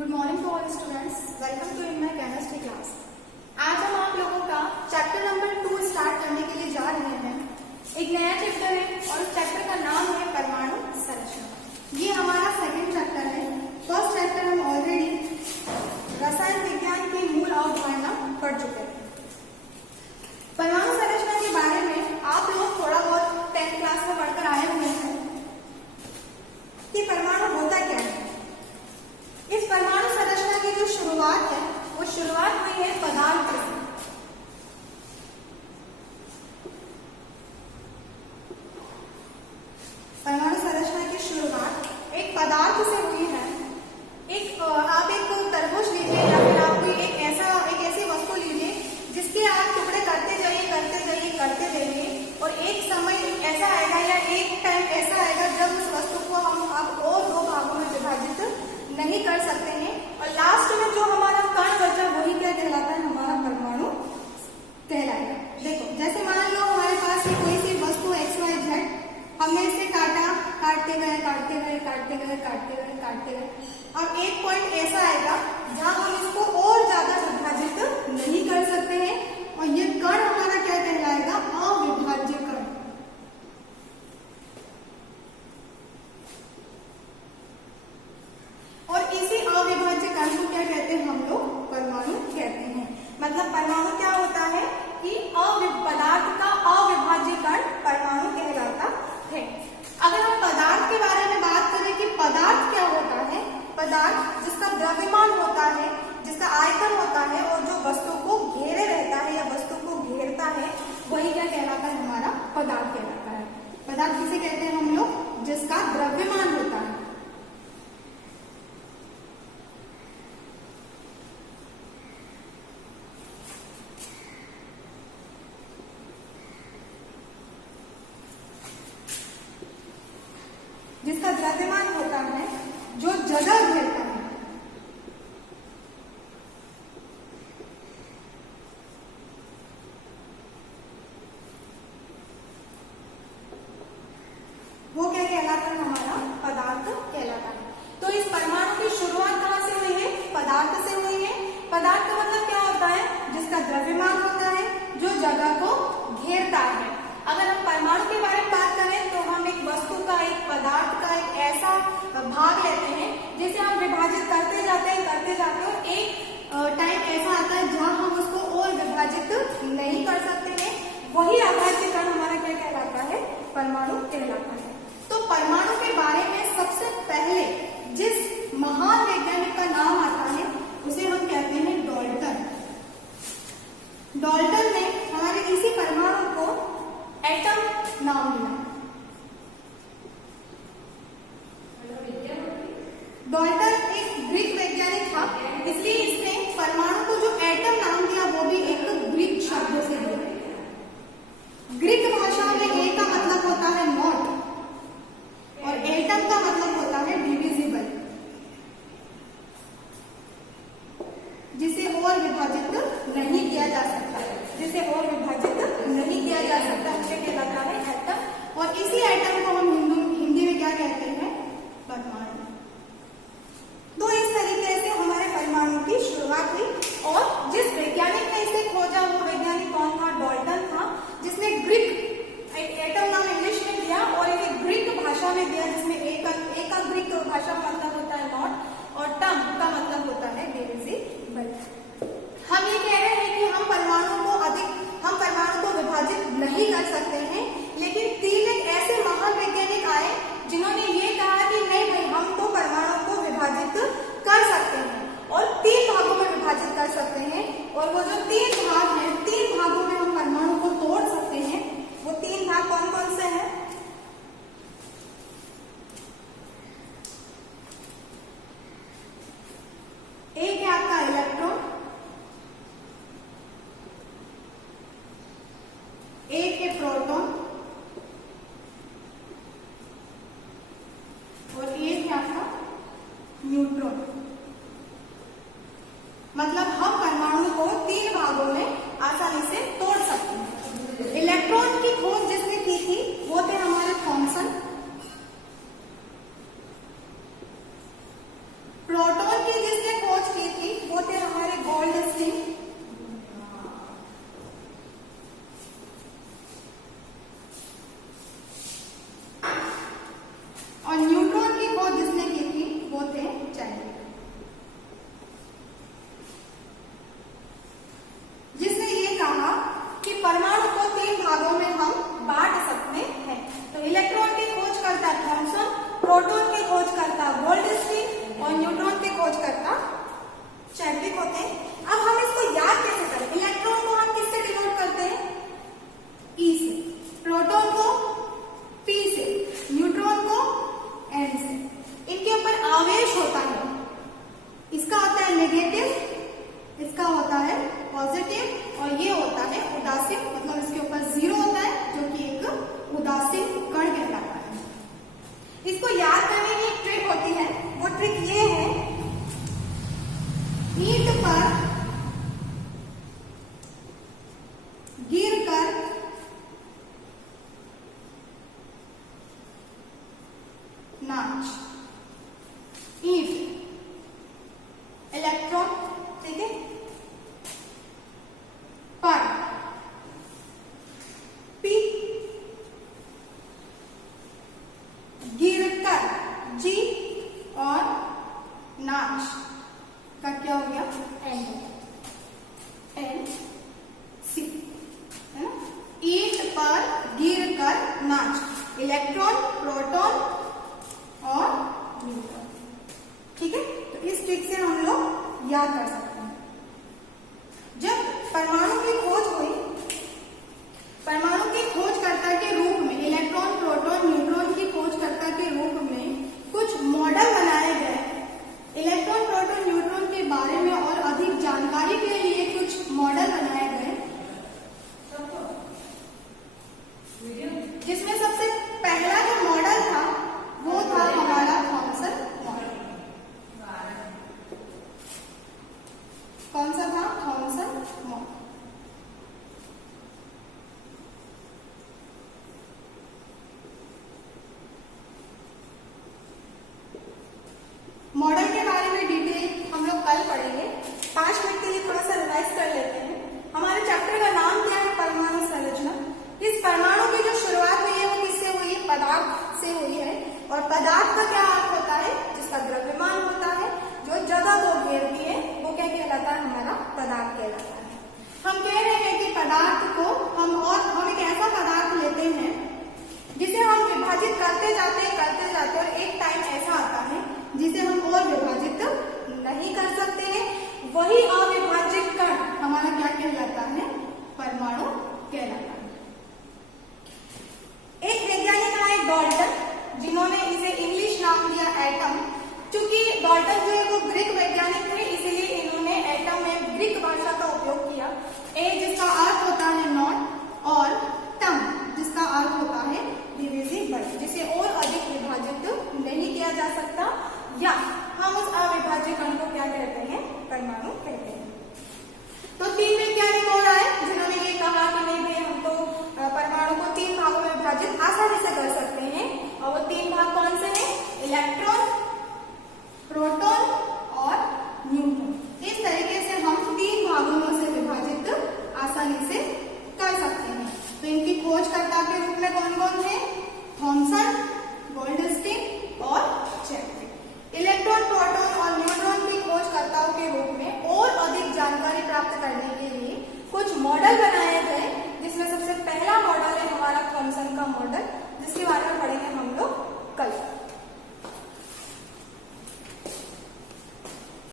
Good morning to all students, welcome to in my chemistry class. आज हम आप लोगों का चैप्टर नंबर 2 स्टार्ट करने के लिए जा रहे हैं। एक नया चैप्टर है और उस चैप्टर का नाम है परमाणु संरचना। ये हमारा सेकंड चैप्टर है। फर्स्ट चैप्टर हम ऑलरेडी रसायन विज्ञान की मूल अवधारणा पढ़ चुके हैं। परमाणु संरचना के बारे में आप लोग थोड़ा बहुत 10th क्लास में पढ़कर आए हुए हैं कि परमाणु होता क्या है। इस परमाणु संरचना की जो शुरुआत है वो शुरुआत हुई है पदार्थ से। परमाणु संरचना की शुरुआत एक पदार्थ से हुई है। आप एक तरबूज लीजिए या फिर आप कोई एक ऐसी वस्तु लीजिए जिसके आप टुकड़े करते जाइए और एक समय ऐसा आएगा या एक टाइम ऐसा आएगा जब उस वस्तु को आप और दो भागों में विभाजित नहीं कर सकते हैं और लास्ट में जो हमारा कण बचा वही क्या कहलाता है, हमारा परमाणु कहलाएगा। देखो, जैसे मान लो हमारे पास कोई सी वस्तु XYZ, हमने इसे काटते गए और एक पॉइंट ऐसा आएगा जहां हम इसको और ज्यादा विभाजित नहीं कर सकते हैं और ये कण हमारा क्या कहलाएगा, अविभाज्य कण। और इसी अविभाज्य कण को क्या कहते हैं, हम लोग परमाणु कहते हैं। मतलब परमाणु क्या होता है कि पदार्थ का अविभाज्य कण परमाणु कहलाता है। अगर हम पदार्थ के बारे में बात करें कि पदार्थ क्या होता है, पदार्थ जिसका द्रव्यमान होता है, जिसका आयतन होता है और जो वस्तु को घेरे रहता है या वस्तु को घेरता है, वही क्या कहलाता है, हमारा पदार्थ कहलाता है। पदार्थ किसे कहते हैं हम लोग, जिसका द्रव्यमान होता है। जिसका द्रव्यमान होता है, जो जगह घेरता है। वो क्या कहलाता है, हमारा पदार्थ कहलाता है। तो इस परमाणु की शुरुआत कहां से हुई है, पदार्थ से हुई है। पदार्थ का मतलब क्या होता है, जिसका द्रव्यमान होता है, जो जगह को घेरता है। अगर हम परमाणु के बारे में बात करें तो हम एक वस्तु का, एक पदार्थ का एक ऐसा भाग लेते हैं जिसे हम विभाजित करते जाते हैं और एक टाइम ऐसा आता है जहां हम उसको और विभाजित नहीं कर सकते हैं। वही अविभाज्य कण हमारा क्या कहलाता है, परमाणु कहलाता है। तो परमाणु के बारे में सबसे पहले जिस महान वैज्ञानिक का नाम आता है उसे हम कहते हैं डाल्टन। डाल्टन ने हमारे इसी परमाणु को एटम नाम दिया। डाल्टन एक ग्रीक वैज्ञानिक था, इसलिए इसने परमाणु को जो एटम नाम दिया वो भी एक ग्रीक शब्द से दिया। ग्रीक भाषा में ए का मतलब होता है नॉट और एटम का मतलब होता है डिविजिबल, जिसे और विभाजित नहीं किया जा सकता, जिसे और विभाजित नहीं किया जा सकता, उसे कहलाता है एटम। और इसी एटम को हम हिंदी में क्या कहते हैं, परमाणु। तो इस तरीके से हमारे परमाणु की शुरुआत हुई और जिस वैज्ञानिक ने इसे खोजा वो वैज्ञानिक कौन था, डाल्टन था, जिसने ग्रीक एटम नाम इंग्लिश में दिया और एक ग्रीक भाषा में दिया, जिसमें एक ग्रीक भाषा का मतलब होता है नॉट और टम का मतलब होता है डिविजिबल। हम ये कह रहे हैं कि हम परमाणु को विभाजित नहीं कर सकते हैं, लेकिन 3 एक ऐसे महान वैज्ञानिक आए जिन्होंने ये कहा कि नहीं भाई, हम तो परमाणु को विभाजित कर सकते हैं और 3 भागों में विभाजित कर सकते हैं। और वो जो 3 भाग हैं, 3 भागों में हम परमाणु को तोड़ सकते हैं। वो 3 भाग कौन कौन से हैं, एक है आपका इलेक्ट्रॉन, एक है प्रोटॉन और एक है आपका न्यूट्रॉन। मतलब हम परमाणु को 3 भागों में आसानी से तोड़ सकते हैं। इलेक्ट्रॉन की खोज जिसने की थी वो थे हमारे थॉमसन। प्रोटॉन की जिसने नाच का क्या हो गया? एन सी, है ना। ईंट पर गिर कर नाच, इलेक्ट्रॉन, प्रोटॉन और न्यूट्रॉन। ठीक है, तो इस ट्रिक से हम लोग याद कर सकते हैं। जब परमाणु की खोज हुई, परमाणु के खोजकर्ता के रूप में इलेक्ट्रॉन, प्रोटॉन, न्यूट्रॉन की खोजकर्ता के रूप में कुछ मॉडल बनाए गए। इलेक्ट्रॉन, प्रोटॉन, न्यूट्रॉन के बारे में और अधिक जानकारी के लिए कुछ मॉडल बनाए गए, जिसमें सबसे पहला जो मॉडल था वो था हमारा थॉमसन मॉडल। कौन सा था? Thompson model. मॉडल के बारे में डिटेल हम लोग कल पढ़ेंगे। 5 मिनट के लिए थोड़ा सा रिवाइज कर लेते हैं। हमारे चैप्टर का नाम क्या है? परमाणु संरचना। इस परमाणु की जो शुरुआत हुई है वो किससे हुई है? पदार्थ से हुई है। और पदार्थ का क्या अर्थ होता है? जिसका द्रव्यमान होता है, जो जगह को घेरती है, वो क्या कहलाता है? हमारा पदार्थ कहलाता है। हम कह रहे हैं कि पदार्थ को हम एक ऐसा पदार्थ लेते हैं जिसे हम विभाजित करते जाते और एक टाइम ऐसा आता है जिसे हम और विभाजित नहीं कर सकते हैं। वही अविभाजित कण हमारा क्या कहलाता है? परमाणु कहलाता है। एक वैज्ञानिक आए डाल्टन, जिन्होंने इसे इंग्लिश नाम दिया एटम। चूंकि डाल्टन जो है वो ग्रीक वैज्ञानिक थे, इसलिए इन्होंने एटम में ग्रीक भाषा का उपयोग किया। ए जिसका अर्थ होता है नॉट, और टम जिसका अर्थ होता है डिविजिबल, जिसे और अधिक विभाजित नहीं किया जा सकता, या हम उस अविभाज्य कण को क्या कहते हैं? परमाणु कहते हैं। तो 3 वैज्ञानिक और आए जिन्होंने ये कहा कि नहीं भाई, हम तो परमाणु को 3 भागों में विभाजित आसानी से कर सकते हैं। और वो 3 भाग कौन से हैं? इलेक्ट्रॉन,